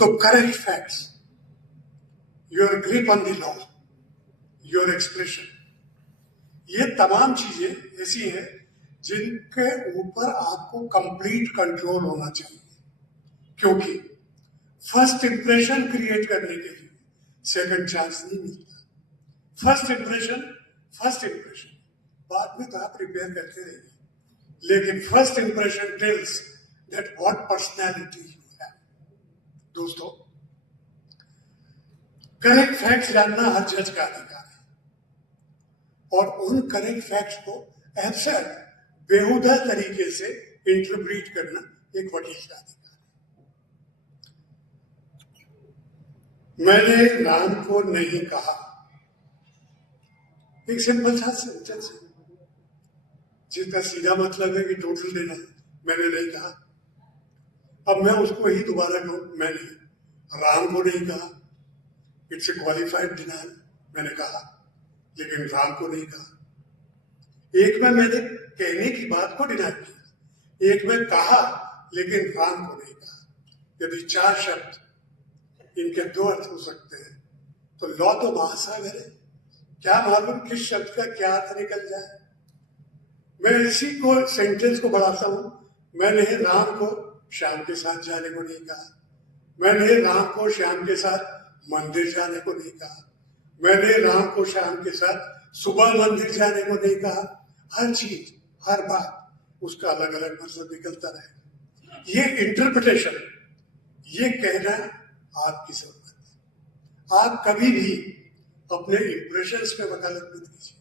तो correct facts, your grip on the law, your expression, ये तमाम चीजें ऐसी हैं जिनके ऊपर आपको कंप्लीट कंट्रोल होना चाहिए, क्योंकि फर्स्ट इंप्रेशन क्रिएट करने के लिए सेकंड चांस नहीं मिलता। फर्स्ट इंप्रेशन बाद में तो आप रिपेयर करते रहिए, लेकिन first impression tells that what personality you have. दोस्तों, करेक्ट फैक्ट्स जानना हर जज का अधिकार है, और उन करेक्ट फैक्ट्स को एब्सर्ड बेहुदा तरीके से इंटरप्रीट करना एक वकील का अधिकार है। मैंने राम को नहीं कहा, एक सिंपल सा सेंटेंस है जिसका सीधा मतलब है कि टोटल देना, मैंने नहीं कहा। अब मैं उसको ही दोबारा कहूं, मैंने राम को नहीं कहा, इट्स ए क्वालिफाइड डिनायल। मैंने कहा लेकिन राम को नहीं कहा। एक में मैंने कहने की बात को डिनाय किया, एक में कहा लेकिन राम को नहीं कहा। यदि चार शब्द इनके दो अर्थ हो सकते हैं तो लॉ तो महासागर है, क्या मालूम किस शब्द का क्या अर्थ निकल जाए। मैं इसी को सेंटेंस को बढ़ाता हूं, मैंने राम को श्याम के साथ जाने को नहीं कहा, मैंने राम को श्याम के साथ मंदिर जाने को नहीं कहा, मैंने राम को श्याम के साथ सुबह मंदिर जाने को नहीं कहा। हर चीज, हर बात उसका अलग अलग मतलब निकलता रहेगा। ये इंटरप्रिटेशन, ये कहना आपकी जरूरत है। आप कभी भी अपने इंप्रेशंस पे वकालत मत कीजिए।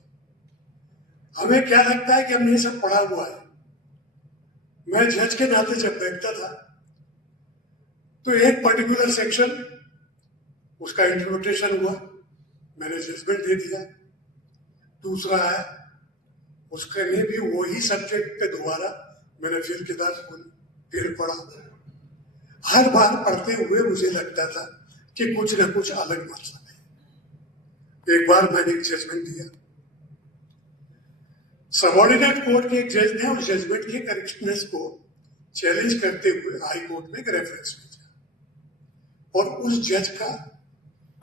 हमें क्या लगता है कि हमने सब पढ़ा हुआ है। मैं जज के नाते जब बैठता था तो एक पर्टिकुलर सेक्शन उसका इंटरप्रिटेशन हुआ, मैंने जजमेंट दे दिया। दूसरा है उसके लिए भी वही सब्जेक्ट पे दोबारा मैंने फिर किताब खोली, फिर पढ़ा। हर बार पढ़ते हुए मुझे लगता था कि कुछ न कुछ अलग मतलब है। एक बार मैंने एक जजमेंट दिया, सबऑर्डिनेट कोर्ट के एक जज ने उस जजमेंट के करेक्टनेस को चैलेंज करते हुए हाई कोर्ट में एक रेफरेंस भेजा, और उस जज का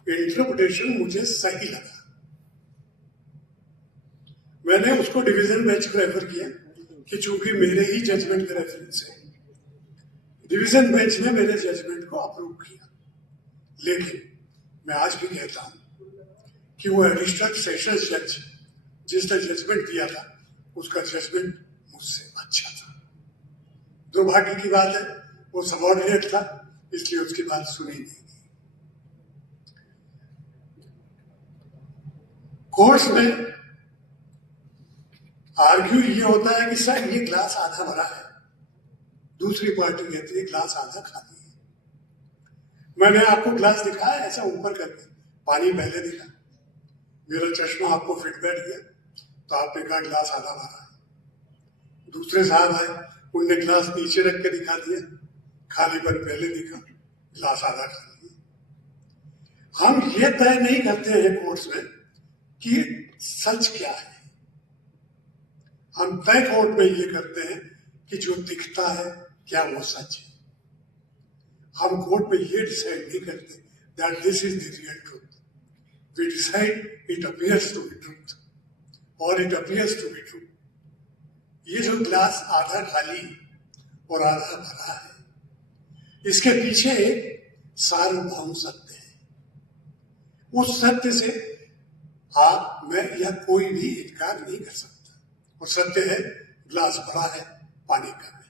इंटरप्रिटेशन मुझे सही लगा। मैंने उसको डिवीजन बेंच को रेफर किया कि चूंकि मेरे ही जजमेंट का रेफरेंस है, डिवीजन बेंच ने मेरे जजमेंट को अप्रूव किया। लेकिन मैं आज भी कहता हूं कि वो एडिशनल सेशंस जज जिसने जजमेंट दिया था उसका जजमेंट मुझसे अच्छा था। दुर्भाग्य की बात है वो सबऑर्डिनेट था, इसलिए उसकी बात सुनी नहीं गई। कोर्स में आर्ग्यू ये होता है कि सर ये ग्लास आधा भरा है, दूसरी पार्टी कहती है ग्लास आधा खाली है। मैंने आपको ग्लास दिखाया ऐसा ऊपर करके, पानी पहले दिखा, मेरा चश्मा आपको फिट बैठ गया तो आपने कहा ग्लास आधा भरा है। दूसरे साहब आए, उनने ग्लास नीचे रख के दिखा दिया, खालीपन पहले दिखा, ग्लास आधा खाली है। हम ये तय नहीं करते हैं कोर्ट्स में कि सच क्या है, हम तय कोर्ट में ये करते हैं कि जो दिखता है क्या वो सच है। हम कोर्ट में ये डिसाइड नहीं करते that this is the real truth, we decide it appears to be truth और it appears to be true. ये जो ग्लास आधा खाली और आधा भरा है, इसके पीछे एक सार्वभौम सत्य है। उस सत्य से आप, मैं या कोई भी इनकार नहीं कर सकता। और सत्य है ग्लास भरा है, पानी कम है।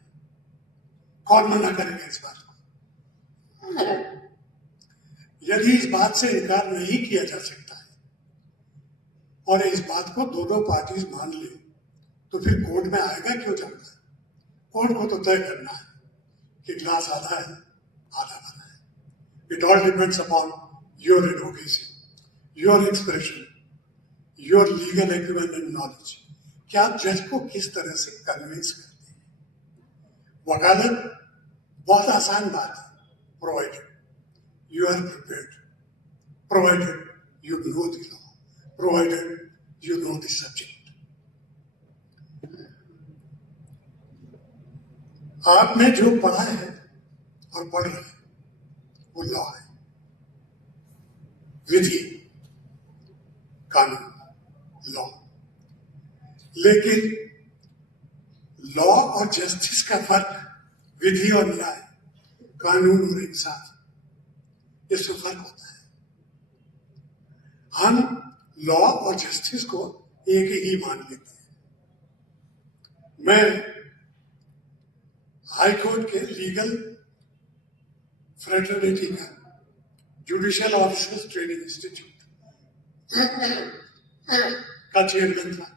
कौन मना करेगा इस बात को? यदि इस बात से इनकार नहीं किया जा सकता है और इस बात को दोनों पार्टीज मान ले तो फिर कोर्ट में आएगा क्यों जाना है? कोर्ट को तो तय करना है कि ग्लास आधा है, आधा भरा है। It all depends upon your advocacy, your expression, your legal acumen and knowledge, कि आप जज को किस तरह से कन्विंस करते हैं। वकालत बहुत आसान बात है, provided you are prepared, provided you know the law, provided you know the subject. आपने जो पढ़ा है और पढ़ रहे हैं वो लॉ है, विधि, कानून, लॉ। लेकिन लॉ और जस्टिस का फर्क, विधि और न्याय, कानून और इंसाफ, इसमें फर्क होता है। हम लॉ और जस्टिस को एक ही मान लेते हैं। मैं हाई कोर्ट के लीगल फ्रेटर्निटी का जुडिशियल ऑफिसर्स ट्रेनिंग इंस्टीट्यूट का चेयरमैन था।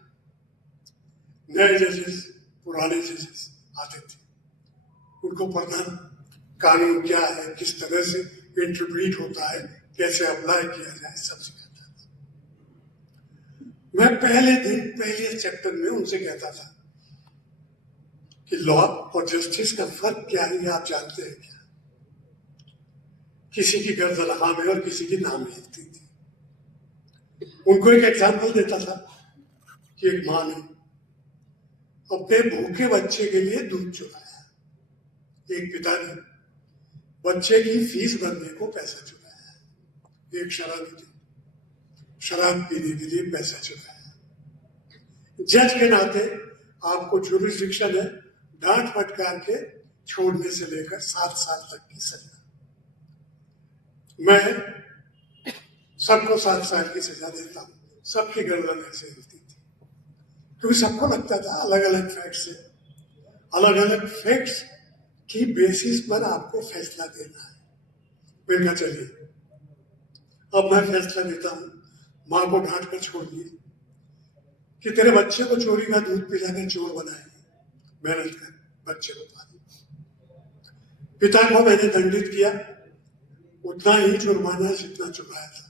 नए जजेस, पुराने जजेस आते थे, उनको पढ़ना कानून क्या है, किस तरह से इंटरप्रीट होता है, कैसे अप्लाई किया जाए, सब सिखाता था। मैं पहले दिन पहले चैप्टर में उनसे कहता था कि लॉ और जस्टिस का फर्क क्या है, आप जानते हैं क्या? किसी की गर्दन हाँ में और किसी की ना में हिलती थी। उनको एक एग्जाम्पल देता था कि एक माँ ने अपने भूखे बच्चे के लिए दूध चुराया, एक पिता ने बच्चे की फीस भरने को पैसा चुराया, एक शराबी ने शराब पीने के लिए पैसा चुराया। जज के नाते आपको जुरिस्डिक्शन है डांट फटकार के छोड़ने से लेकर 7 साल तक की सजा। मैं सबको 7 साल की सजा देता हूं, सबकी गर्दन ऐसे हिलती थी, क्योंकि सबको लगता था अलग अलग फैक्ट्स है, अलग अलग फैक्ट्स की बेसिस पर आपको फैसला देना है। मैंने कहा चलिए अब मैं फैसला देता हूं, माँ को डांट कर छोड़िए कि तेरे बच्चे को चोरी का दूध पिलाकर चोर बनाएंगे, मेहनत कर बच्चे को पाले। पिता को मैंने दंडित किया उतना ही जुर्माना जितना चुराया था,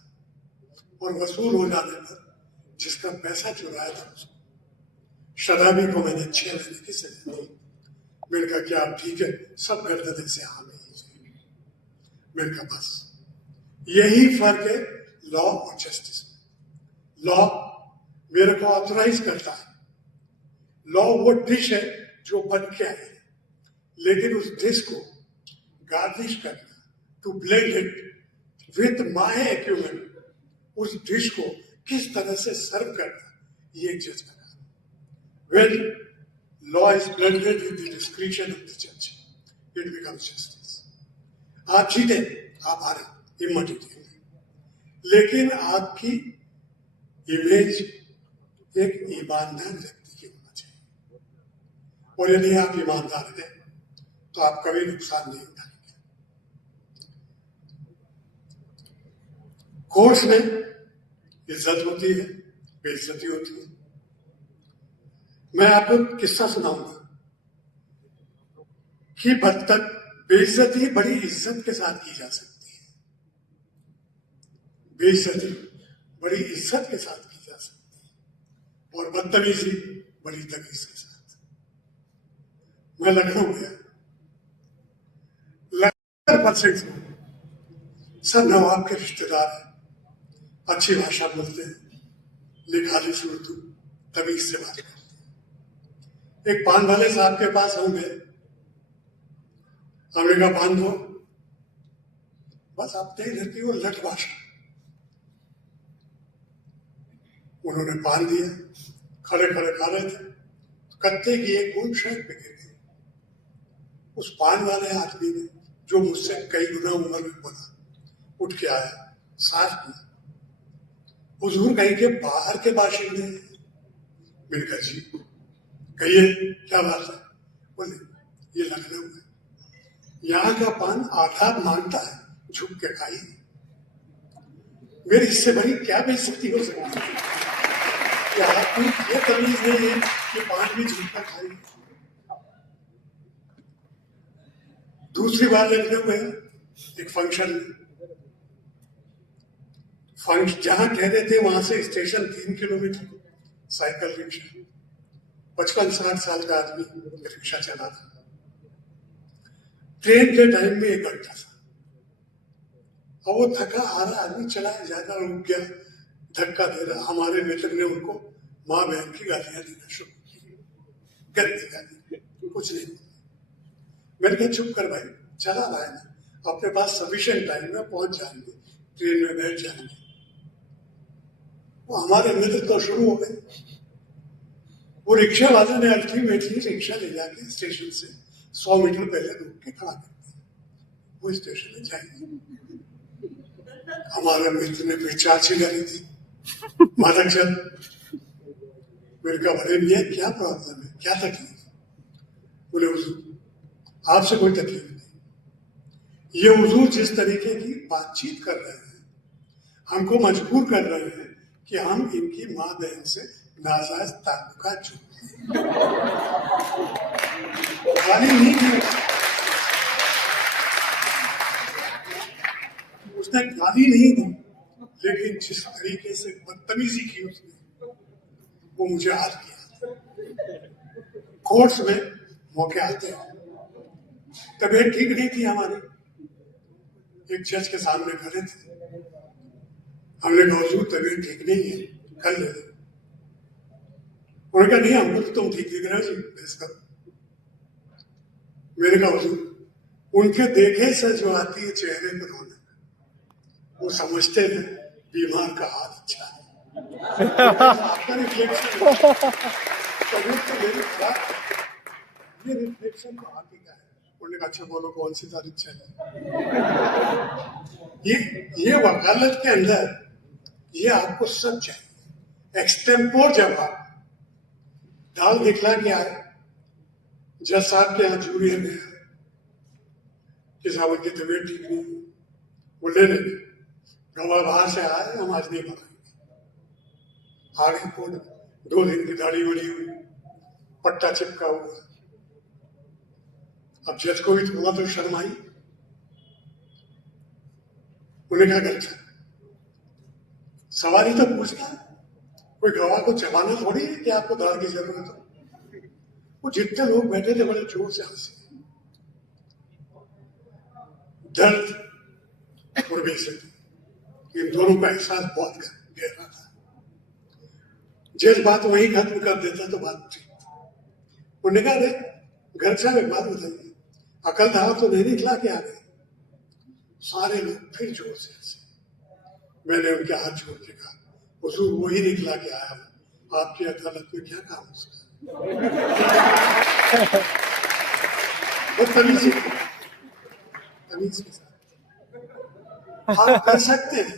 और वसूल हो जाने पर जिसका पैसा चुराया था उसको, शराबी को मैंने 6 महीने की सजा दी। मैंने कहा क्या आप ठीक है? सब गर्दन से हाँ में ही जाएगी। मैंने कहा बस यही फर्क है लॉ और जस्टिस में। लॉ मेरे को ऑथराइज करता है, लॉ वो डिश है जो बन के आए, लेकिन उस डिश को गार्निश करना, to blend it with my acumen, उस डिश को किस तरह से सर्व करना, ये एक जज का काम। When law is blended with the discretion of the जज, इट बिकम्स जस्टिस। आप जीते, आप हारे, हिम्मत ही, लेकिन आपकी इमेज एक ईमानदार व्यक्ति की होना चाहिए, और यदि आप ईमानदार हैं तो आप कभी नुकसान नहीं उठाएंगे। कोर्स में इज्जत होती है, बेइज्जती होती है। मैं आपको किस्सा सुनाऊंगा कि बदतक बेइज्जती बड़ी इज्जत के साथ की जा सकती है, बेइज्जती बड़ी इज्जत के साथ की जा सकती है, और बदतमीजी बड़ी तमीज के साथ। मैं लखनऊ गया, 90% सब नवाब के रिश्तेदार हैं, अच्छी भाषा बोलते हैं, लिखालिश उर्दू तमीज से बात करते हैं। एक पान वाले साहब के पास होंगे, हमने कहा पान दो, बस आप नहीं रहती वो लट भाषा। उन्होंने पान दिया, खड़े खड़े खा रहे थे, कत्ते की एक बूंद शर्ट पे गिर गई। उस पान वाले आदमी ने, जो मुझसे कई गुना उम्र में बड़ा, उठ के आया, साफ किया, हुजूर कहीं के बाहर के बाशिंदे हैं? मैंने कहा जी। कहिए क्या बात है? बोले ये लखनऊ है, यहाँ का पान आदाब मांगता है, झुक के खाइए। मेरी इससे बड़ी क्या बेइज्जती हो सकती है? क्या आपको ये तमीज नहीं है कि पान भी झुक कर खाइए? दूसरी बार लखनऊ में एक फंक्शन में, जहां कह रहे थे वहां से स्टेशन 3 किलोमीटर, साइकिल रिक्शा, 55-60 साल का आदमी रिक्शा चला था। ट्रेन के टाइम में 1 घंटा था, और वो थका हारा आदमी चला ज्यादा रुक गया, धक्का दे रहा। हमारे मित्र ने उनको माँ बहन की गालियां देना शुरू की, गंदी गाली, कुछ नहीं। मैंने कहा चुप कर भाई, चला रहा है ना, अपने पास सफिशिएंट टाइम में पहुंच जाएंगे, ट्रेन में बैठ जाएंगे। वो हमारे मित्र तो शुरू हो गए। वो रिक्शा वाले ने अल्टीमेटली रिक्शा ले जाके स्टेशन से 100 मीटर पहले रोक के खड़ा कर दिया। वो स्टेशन में जाएंगे। हमारे मित्र ने पहचान सी डाली थी, मादक चल। मैंने कहा बड़े मियाँ क्या प्रॉब्लम है, क्या तकलीफ? बोले हुजूर आपसे कोई तकलीफ नहीं, ये हुजूर जिस तरीके की बातचीत कर रहे हैं हमको मजबूर कर रहे हैं कि हम इनकी माँ बहन से नाजायज ताल्लुकात जोड़ लें। गाली नहीं दी उसने, गाली नहीं दी, लेकिन जिस तरीके से बदतमीजी की उसने, वो मुझे याद किया। कोर्ट्स में मौके आते हैं, तबीयत ठीक नहीं थी हमारी, एक जज के सामने खड़े थे। हमने कहा हुजूर तबीयत ठीक नहीं है, कल ले लो। उन्होंने कहा नहीं हमको तो तुम ठीक दिख रहे हो जी, बहस करो। मैंने कहा हुजूर उनके देखे से जो आती है चेहरे पर रौनक, वो समझते हैं बीमार का हाल अच्छा है। आपका रिफ्लेक्शन तबीयत तो मेरी खराब, ये रिफ्लेक्शन तो आप ही का है। उन्होंने कहा अच्छा बोलो कौन सी तारीख चाहिए? ये वकालत के अंदर ये आपको सब चाहिए। एक्सटेम्पोर जवाब दाल दिखला के आए, जज साहब के यहाँ जूनियर में कि साहब उनकी तबीयत ठीक नहीं, वो ले लेंगे, गवाह बाहर से आए, हम आज नहीं पढ़ाएंगे। आगे कोर्ट 2 दिन की दाढ़ी उड़ी हुई, पट्टा चिपका हुआ। अब जज को भी थोड़ा तो शर्म आई। उन्हें क्या करता सवाल ही तो पूछना, कोई गवाह को चबाना थोड़ी है कि आपको दाढ़ की जरूरत हो। वो जितने लोग बैठे थे बड़े जोर से हंसे। दर्द और बेइज्जती, इन दोनों का एहसास बहुत गहरा था। जिस बात वही खत्म कर देता तो बात ठीक। उन्होंने कहा रे घर से एक बात बताइए, अकल धावा तो नहीं निकला के आ गए? सारे लोग फिर जोर से हंसे। मैंने उनके हाथ छोड़ के कहा हुजूर वही निकला के आया हूं, आपकी अदालत में क्या काम उसका? तमीज के साथ आप कर सकते हैं,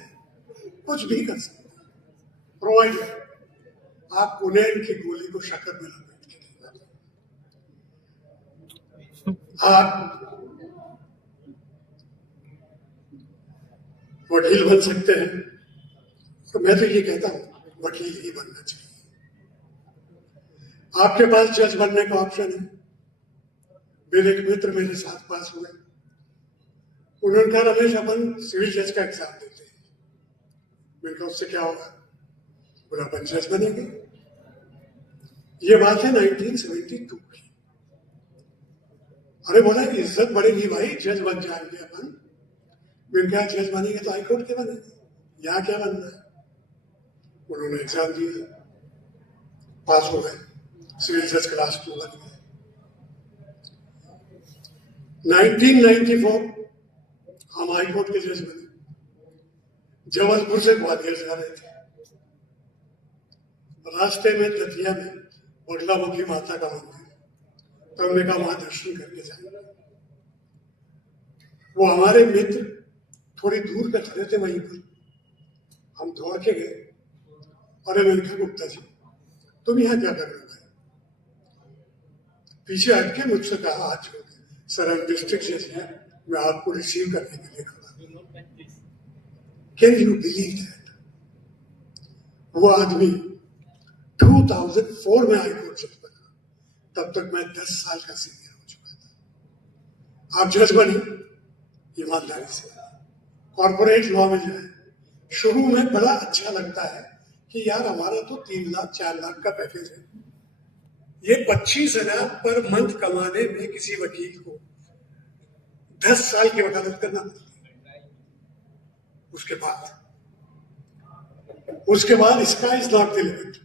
कुछ भी कर सकते हैं। प्रोवाइडर आप पुनेन की गोली को शक्कर में लपेट के देना, आप वकील बन सकते हैं। तो मैं तो ये कहता हूं वकील ही बनना चाहिए। आपके पास जज बनने का ऑप्शन है। मेरे एक मित्र मेरे साथ पास हुए, उन्होंने कहा रमेश अपन सिविल जज का एग्जाम देते हैं। मैंने कहा उससे क्या होगा? बोला अपन जज बनेंगे। ये बात है 1972 की। अरे बोला इज्जत बढ़ेगी भाई, जज बन जाएंगे अपन। मैंने कहा जज बनेंगे तो हाईकोर्ट के बनेंगे, यहाँ क्या बनना है? उन्होंने एग्जाम दिया, पास हो गए, सिविल जज क्लास 2 बन गए। 1994 हम हाईकोर्ट के जज बने। जबलपुर से ग्वालियर जा रहे थे, रास्ते में दतिया में बगलामुखी माता का मंदिर, तो हमने कहा वहां दर्शन करके जाएंगे। वो हमारे मित्र थोड़ी दूर पे खड़े थे, वहीं पर हम दौड़ के गए। अरे मैंने कहा गुप्ता जी तुम यहाँ क्या कर रहे हो? पीछे हटके मुझसे कहा हाथ छोड़ के, सर हम डिस्ट्रिक्ट जज हैं, मैं आपको रिसीव करने के लिए खड़ा हूं। Can you believe that? वो आदमी 2004 में हाईकोर्ट जज बना, तब तक मैं 10 साल का सीनियर हो चुका था। आप जज बने ईमानदारी से, कॉर्पोरेट लॉ में जाए। शुरू में बड़ा अच्छा लगता है कि यार हमारा तो 3 लाख 4 लाख का पैकेज है, ये 25,000 पर मंथ कमाने में किसी वकील को 10 साल की वकालत करना पड़ती है। उसके बाद इसका इज नॉट द लिमिट,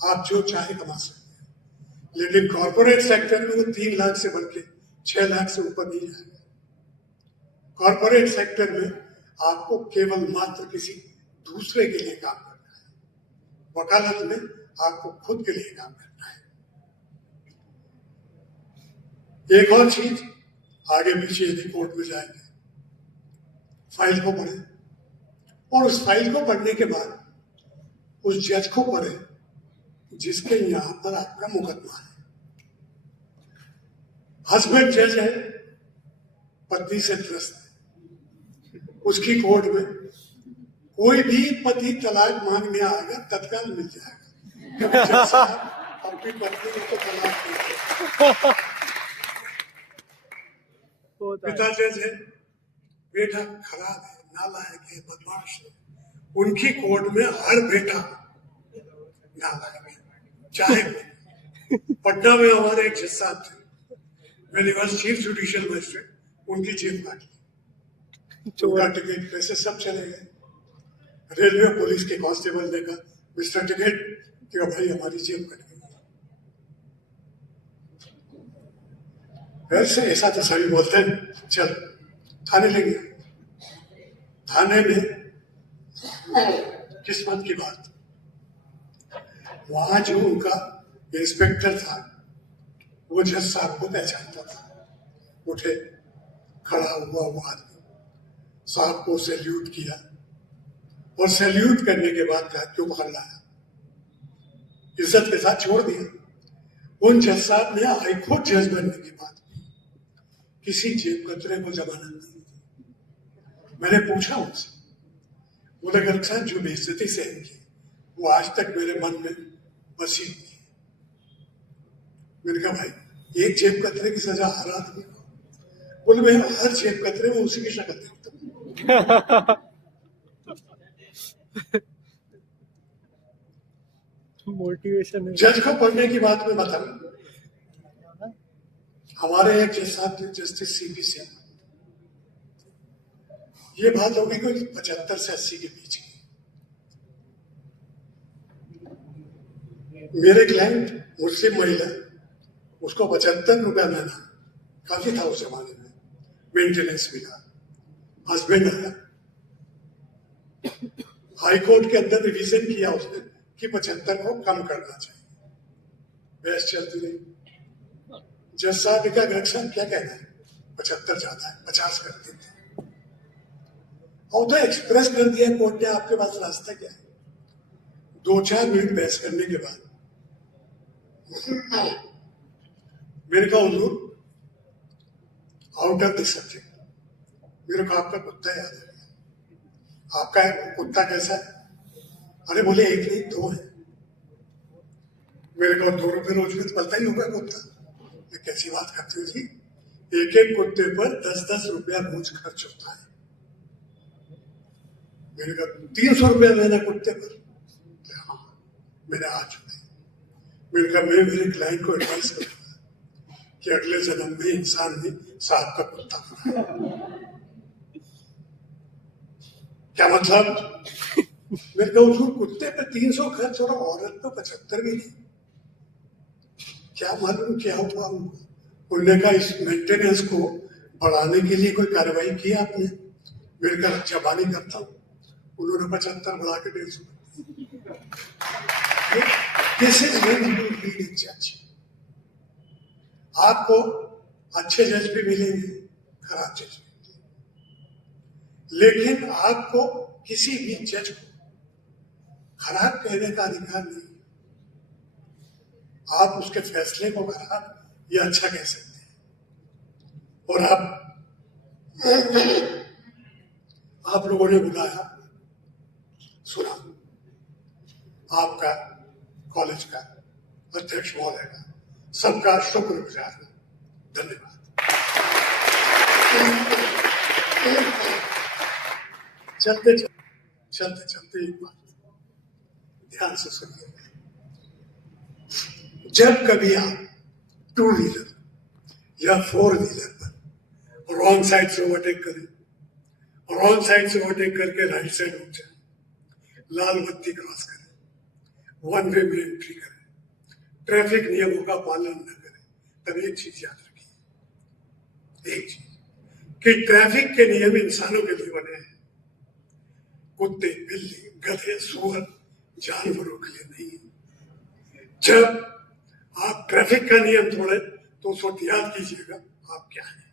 आप जो चाहे कमा सकते हैं। लेकिन कॉर्पोरेट सेक्टर में वो 3 लाख से बढ़ के 6 लाख से ऊपर नहीं जाएगा। कॉर्पोरेट सेक्टर में आपको केवल मात्र किसी दूसरे के लिए काम करना है, वकालत में आपको खुद के लिए काम करना है। एक और चीज, आगे पीछे यदि कोर्ट में जाएंगे, फाइल को पढ़े और उस फाइल को पढ़ने के बाद उस जज को पढ़े जिसके यहां पर आपका मुकदमा है। हस्बैंड जज है, पत्नी से त्रस्त है, उसकी कोर्ट में कोई भी पति तलाक मांगने आएगा तत्काल मिल जाएगा, क्योंकि जज साहब अपनी पत्नी को तलाक देते। पिता जज है, बेटा खराब है, नालायक है, बदमाश है, उनकी कोर्ट में हर बेटा नालायक है। चाहे पटना में हमारे एक जज साहब थे, मैंने वॉज चीफ जुडिशियल मजिस्ट्रेट, उनकी जेब काट ली, उनका टिकट पैसे सब चले गए। रेलवे पुलिस के कांस्टेबल ने कहा, मिस्टर टिकट, कि भाई हमारी जेब कट गई। वैसे ऐसा तो सभी बोलते हैं, चल थाने ले गया। थाने में किस्मत की बात, वहां जो उनका इंस्पेक्टर था वो जज साहब को पहचानता था। उठे, खड़ा हुआ वो आदमी साहब को सैल्यूट किया और सैल्यूट करने के बाद कहा, क्यों बाहर लाया, इज्जत के साथ छोड़ दिया। उन जज साहब ने हाईकोर्ट जज बनने के बाद किसी जेब कतरे को जमानत नहीं दी। मैंने पूछा उनसे, बोले गर्ग साहब जो बेइज्जती सहन की वो आज तक मेरे मन में बसी हुई है। मैंने कहा भाई एक जेब कतरे की सजा हर आदमी को, बोले मैं हर जेब कतरे में उसी की शक्ल देखता हूँ। मोटिवेशन जज को पढ़ने की बात में बता, हमारे एक जज साहब थे, जस्टिस सीपी सिंह, ये बात होगी कोई 75 से 80 के बीच की। मेरे क्लाइंट मुस्लिम महिला, उसको 75 रुपया महीना, काफी था उस जमाने में, मेंटेनेंस भी था। हस्बैंड आया, हाईकोर्ट के अंदर रिवीजन किया उसने कि 75 को कम करना चाहिए, बहस चलती रही। जज साहब ने कहा, गर्ग साहब क्या कहना है, 75 ज्यादा है, 50 कर देते। और तो एक्सप्रेस कर दिया कोर्ट ने, आपके पास रास्ता क्या है। 2-4 मिनट बहस करने के बाद मैंने कहा, हुजूर आउट ऑफ दिस सब्जेक्ट, मेरे को आपका कुत्ता याद है। आपका कुत्ता कैसा है? अरे बोले एक नहीं 2 है। मेरे को 2 रुपये रोज में पलता ही होगा कुत्ता। मैं कैसी बात करती हूँ जी, एक एक कुत्ते पर 10-10 रुपया रोज खर्च होता है। मैंने कहा 300 रुपया महीना कुत्ते पर। हाँ, मैंने आज मैंने कहा मैं मेरे क्लाइंट को एडवाइस करूंगा कि अगले जन्म में इंसान ने साहब का कुत्ता बनाया। क्या मतलब? मेरे को उसको कुत्ते पे 300 खर्च हो रहा, औरत पे 75 भी नहीं। क्या मालूम क्या हुआ उनको? उन्होंने कहा इस मेंटेनेंस को बढ़ाने के लिए कोई कार्रवाई की आपने? मेरे का जबानी करता हूँ। उन्होंने 75 बढ़ा के 150। आपको अच्छे जज भी मिलेंगे, खराब जज भी मिलेंगे, लेकिन आपको किसी भी जज को खराब कहने का अधिकार नहीं। आप उसके फैसले को खराब या अच्छा कह सकते हैं। और आप लोगों ने बुलाया, सुना, आपका कॉलेज का अध्यक्ष महोदय का सबका शुक्रगुजार हूं, धन्यवाद। चलते चलते एक बात ध्यान से सुनिए। जब कभी आप 2 व्हीलर या 4 व्हीलर पर रॉन्ग साइड से ओवरटेक करें, रॉन्ग साइड से ओवरटेक करके राइट साइड हो जाए, लाल बत्ती क्रॉस करें, 1 वे में एंट्री करें, ट्रैफिक नियमों का पालन न करें, तब एक चीज याद रखिए, एक चीज कि ट्रैफिक के नियम इंसानों के लिए बने हैं, कुत्ते, बिल्ली, गधे, सुअर जानवरों के लिए नहीं है। जब आप ट्रैफिक का नियम तोड़े तो उस वक्त याद कीजिएगा आप क्या है।